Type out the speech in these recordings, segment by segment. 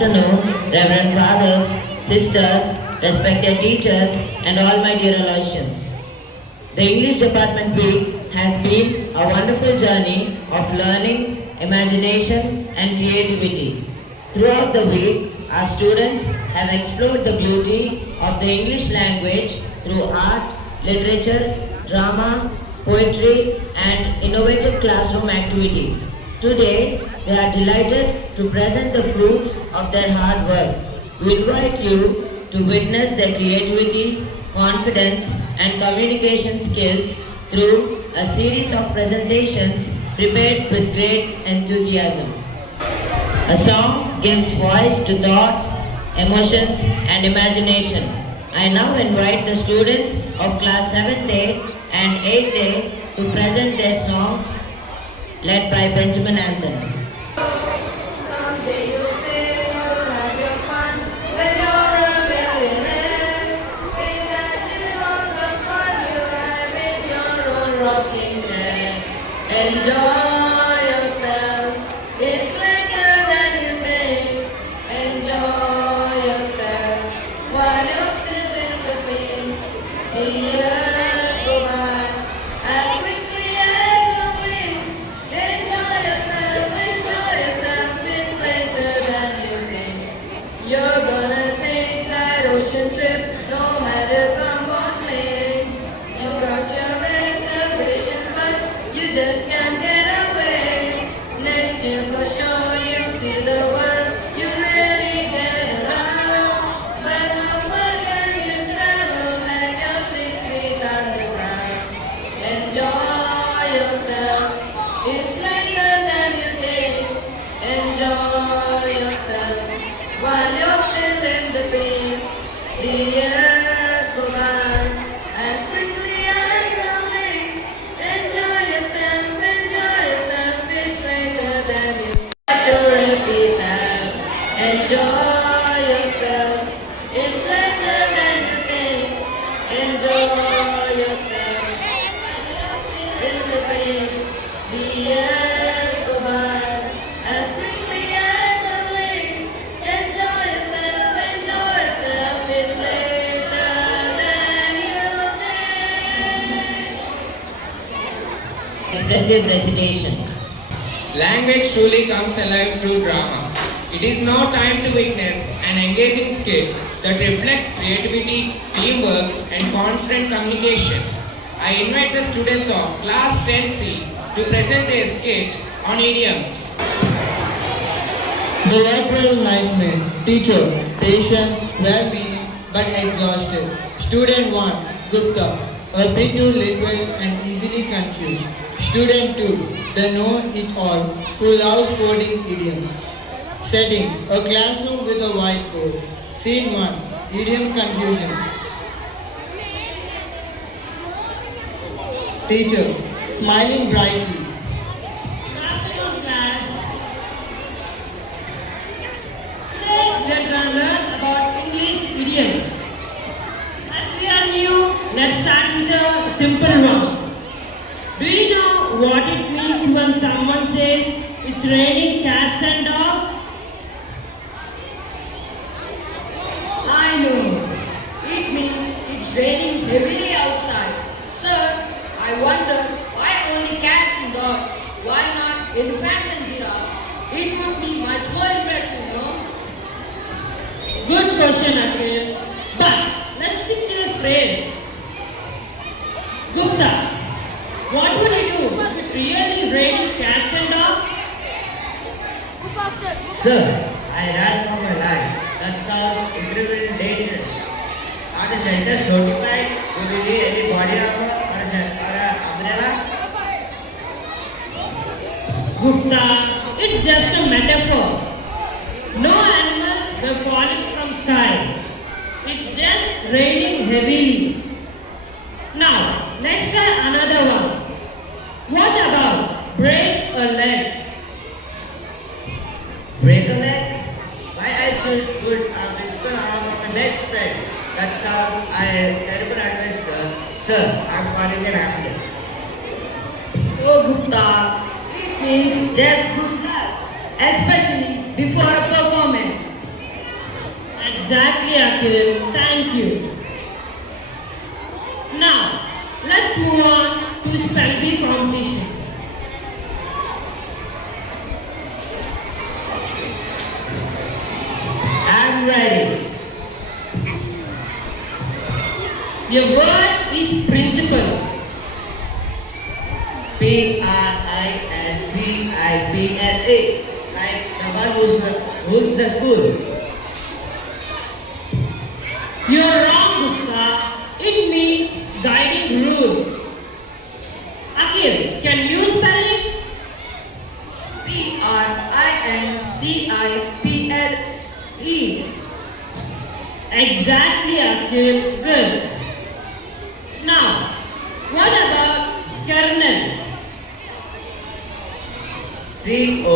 afternoon, Reverend Fathers, Sisters, respected teachers, and all my dear Aloysians. The English Department Week has been a wonderful journey of learning, imagination, and creativity. Throughout the week, our students have explored the beauty of the English language through art, literature, drama, poetry, and innovative classroom activities. Today, they are delighted to present the fruits of their hard work. We invite you to witness their creativity, confidence, and communication skills through a series of presentations prepared with great enthusiasm. A song gives voice to thoughts, emotions, and imagination. I now invite the students of class 7th A and 8th A to present their song led by Benjamin Anthony. Someday you'll say you'll have your fun when you're a millionaire. Imagine all the fun you have in your own rocking chair. Enjoy yourself, it's later than you think. Enjoy yourself while you're still in the pain. The years go by as quickly as the wind. Enjoy yourself, it's later than you think. You're gonna take that ocean trip, no matter come what may. You got your reservations, but you just can't get away. Next year for sure you'll see the world, you really get around. But how far can you travel when you're 6 feet underground? Enjoy yourself, it's later than you think. Enjoy yourself while you're still in the pain. The years go by as quickly as a wink. Enjoy yourself, it's later than you think. Maturity time. Enjoy yourself, it's later than you think. Enjoy yourself in the pain. The years go by as quickly as a blink. Enjoy yourself, it's later than you think. Expressive recitation. Language truly comes alive through drama. It is now time to witness an engaging skit that reflects creativity, teamwork, and confident communication. I invite the students of class 10C to present their skit on idioms. The lateral nightmare. Teacher, patient, well-meaning but exhausted. Student 1, Gupta, a bit too literal and easily confused. Student 2, the know-it-all, who loves coding idioms. Setting, a classroom with a whiteboard. Scene 1, idiom confusion. Teacher, smiling brightly. Good afternoon, class. Today we are going to learn about English idioms. As we are new, let's start with the simple ones. Do you know what it means when someone says it's raining cats and dogs? I know. It means it's raining heavily outside. Sir, I wonder why only cats and dogs? Why not elephants and giraffes? It would be much more impressive, no? Good question, Akhil. But let's stick to the phrase. Gupta, what would you do if it really rained cats and dogs? Sir, I ran for my life. That sounds incredibly dangerous. Are the shelters notified? Do we need any body armor or an umbrella? Gupta, it's just a metaphor. No animals were falling from sky. It's just raining heavily. Now, let's try another one. What about break a leg? Break a leg? Why I should put a physical arm on my best friend? That sounds terrible advice, sir. Sir, I'm calling an ambulance. Oh Gupta, it means just good luck, especially before a performance. Exactly, Akhil. Thank you. Now, let's move on to spell bee competition. I'm ready. Your word is principal. Principal. Like the one who rules the school. You're wrong, Gupta. It means guiding rule. Akhil, can you spell it? Principle. Exactly, Akhil. Good. Now, what about kernel? Colonel.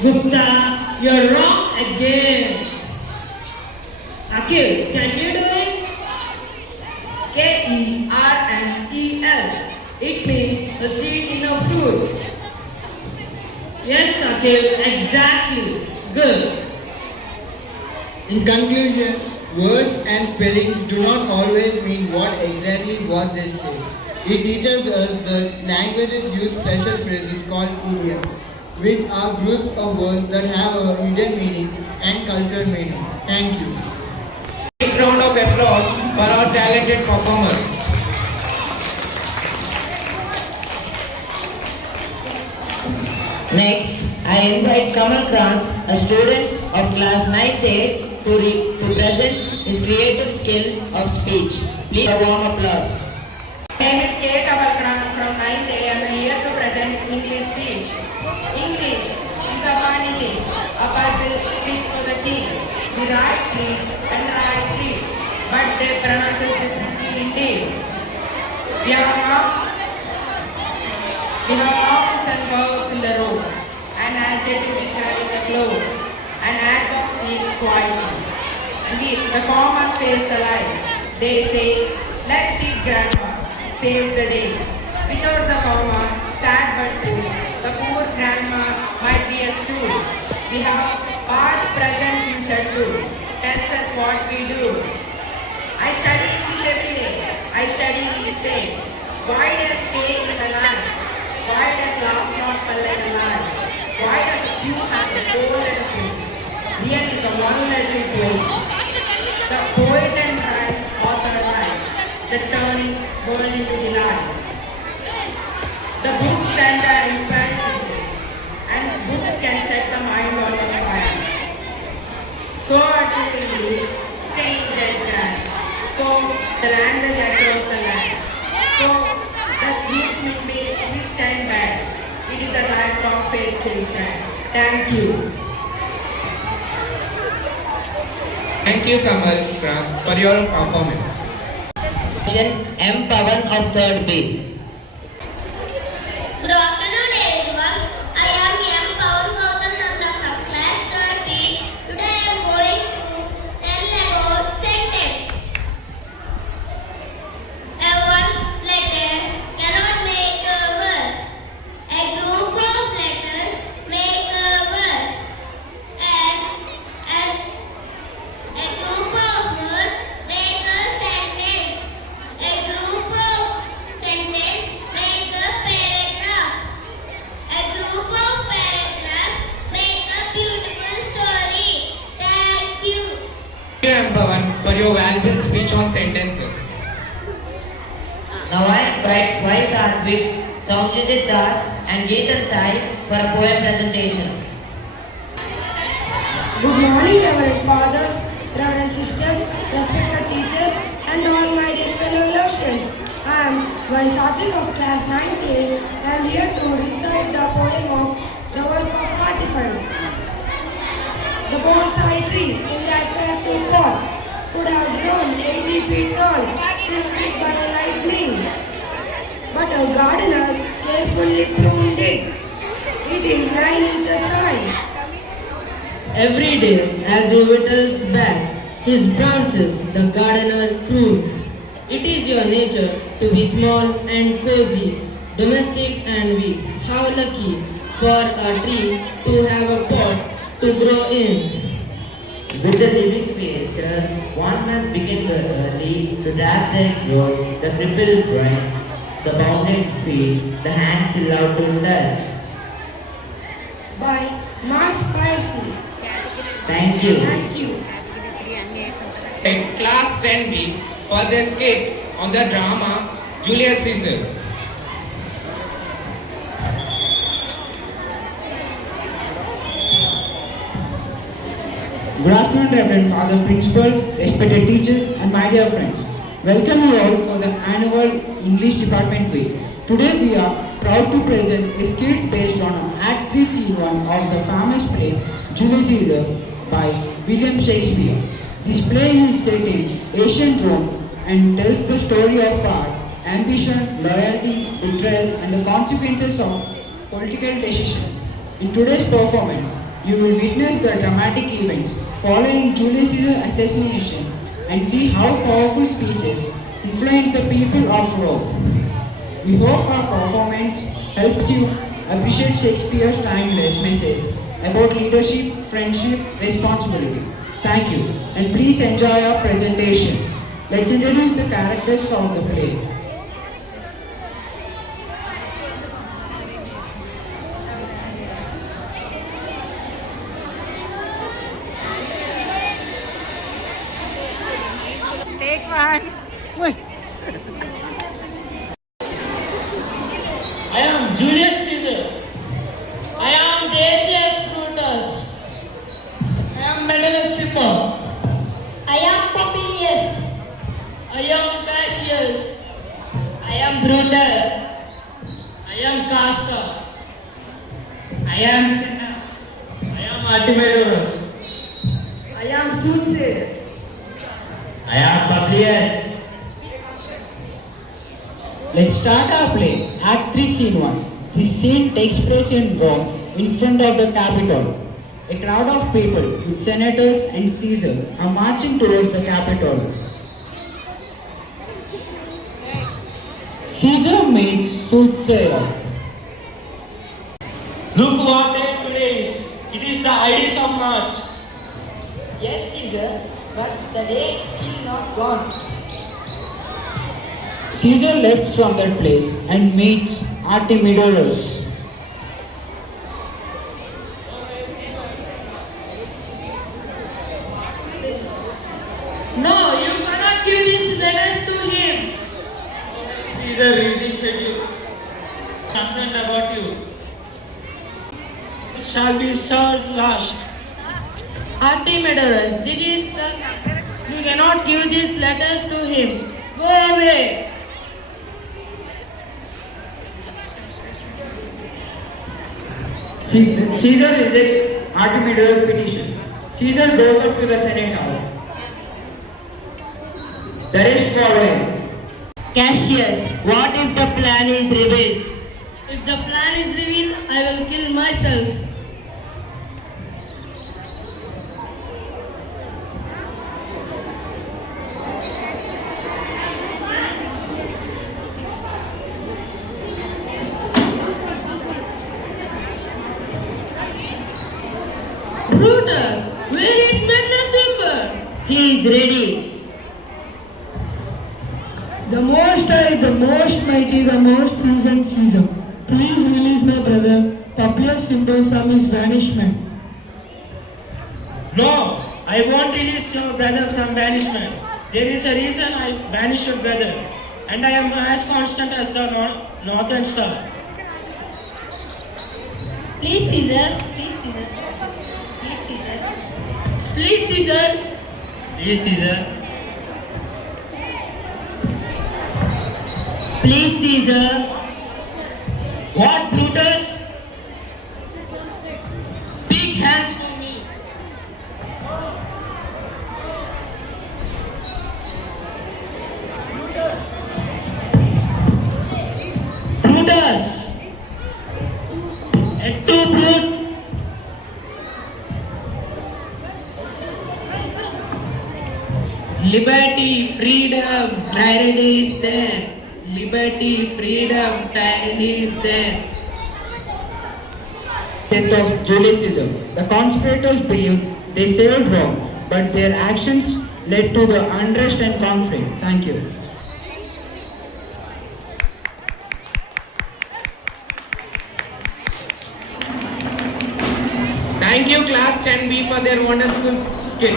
Gupta, you're wrong again. Akhil, can you do it? Kernel. It means a seed in a fruit. Yes, Akhil, exactly. Good. In conclusion, words and spellings do not always mean what they say. It teaches us that languages use special phrases called idioms, which are groups of words that have a hidden meaning and cultural meaning. Thank you. Big round of applause for our talented performers. Next, I invite Kamal Kran, a student of class 9th A, to present his creative skill of speech. Please a warm applause. My name is K. Kavalkran from 9th A. I am here to present English speech. English is a funny thing, a puzzle fits for the teeth. We write treat and write treat, but they pronounce it differently indeed. We have nouns and verbs in the rows, an adjective describing the clothes, an adverb speaks quietly. And the comma saves the lives. They say, let's eat grandma, saves the day. Without the comma, sad but true, the poor grandma might be a stool. We have past, present, future too. Tells us what we do. I study English every day. I study essay. Why does K in the line? Why does love not spell like a line? Why does a Q has a four letters way? Real is a one letter way. The poet and rhymes author life, the turning world into delight. The books and the inspired teachers, and books can set the mind on the fire. So are to English, strange and grand. So the language across the land. So the things will be twist and bad. It is a lifelong faithful friend. Thank you. Thank you, Kamal Kran, for your performance. M. Pavan of 3rd B. Good afternoon, everyone. I am M. Pawan Gautam Nanda from class 3rd B. Today I am going to tell about sentence. A one letter cannot make a word. A group of letters make a word. And a group of words make a sentence. A group of sentences make a paragraph. A group of paragraphs make a beautiful story. Thank you. Thank you, M. Pawan, for your valuable speech on sentences. Now I invite Y. Sadhvik, Saumjit Das and Geetan Sai for a poem presentation. Good morning, Reverend Fathers, Reverend Sisters, respected teachers, and all my dear fellow Russians. I am Vaisatrik of class 9A. I am here to recite the poem of the work of artifice. The bonsai tree in the attractive pot could have grown 80 feet tall till struck by a lightning. But a gardener carefully pruned it. It is 9 inches high. Every day, as he whittles back his branches, the gardener croons. It is your nature to be small and cozy, domestic and weak. How lucky, for a tree to have a pot to grow in. With the living creatures, one must begin early to tap their growth, the crippled brain, the bounded feet, the hands allowed to touch. By Mars Paisley. Thank you. Thank you. In Class 10B for their skit on the drama Julius Caesar. Good afternoon, Reverend Father Principal, respected teachers, and my dear friends. Welcome you all for the annual English Department Week. Today we are proud to present a skit based on Act 3 Scene 1 of the famous play Julius Caesar by William Shakespeare. This play is set in ancient Rome and tells the story of power, ambition, loyalty, betrayal, and the consequences of political decisions. In today's performance, you will witness the dramatic events following Julius Caesar's assassination and see how powerful speeches influence the people of Rome. We hope our performance helps you appreciate Shakespeare's timeless message about leadership, friendship, responsibility. Thank you, and please enjoy our presentation. Let's introduce the characters of the play. Take one. I am Julius Caesar. I am Decius Brutus. I am Menelaus Simba. I am Popilius. I am Cassius. I am Brutus. I am Casca. I am Cinna. I am Artemidorus. I am Soothsayer. I am Publius. Let's start our play, Act 3 Scene 1. This scene takes place in Rome in front of the Capitol. A crowd of people with senators and Caesar are marching towards the Capitol. Caesar meets Soothsayer. Look what day today is. It is the Ides of March. Yes, Caesar, but the day is still not gone. Caesar left from that place and meets Artemidorus. No, you cannot give these letters to him. Caesar, read the schedule. Concerned about you. It shall be served last. Artemidorus, you cannot give these letters to him. Go away. Caesar rejects Artemidorus' petition. Caesar goes up to the Senate House. The rest following. Cassius, what if the plan is revealed? If the plan is revealed, I will kill myself. Brutus, where is Menelaus Simba? He is ready. The Most High, the Most Mighty, the Most Present Caesar, please release my brother Publius Simple from his banishment. No, I won't release your brother from banishment. There is a reason I banished your brother, and I am as constant as the northern star. Please, Caesar. Please, Caesar. Please, Caesar. Please, Caesar. Please, Caesar. Please, Caesar. What, Brutus? Speak hands for me. Brutus. Et tu, brute? Liberty, freedom, tyranny is there. Liberty, freedom, tyranny is there. death of Julius Caesar. The conspirators believed they saved Rome, but their actions led to the unrest and conflict. Thank you. Thank you class 10B for their wonderful skill.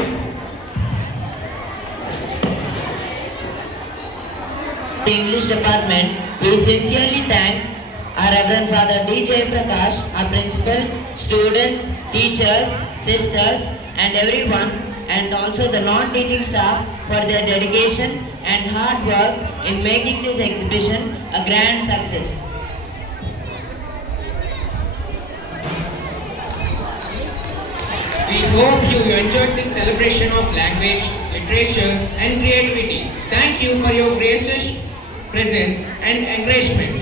The English department, we sincerely thank our Reverend Father D. J. Prakash, our principal, students, teachers, sisters, and everyone, and also the non-teaching staff for their dedication and hard work in making this exhibition a grand success. We hope you enjoyed this celebration of language, literature, and creativity. Thank you for your gracious presence and encouragement.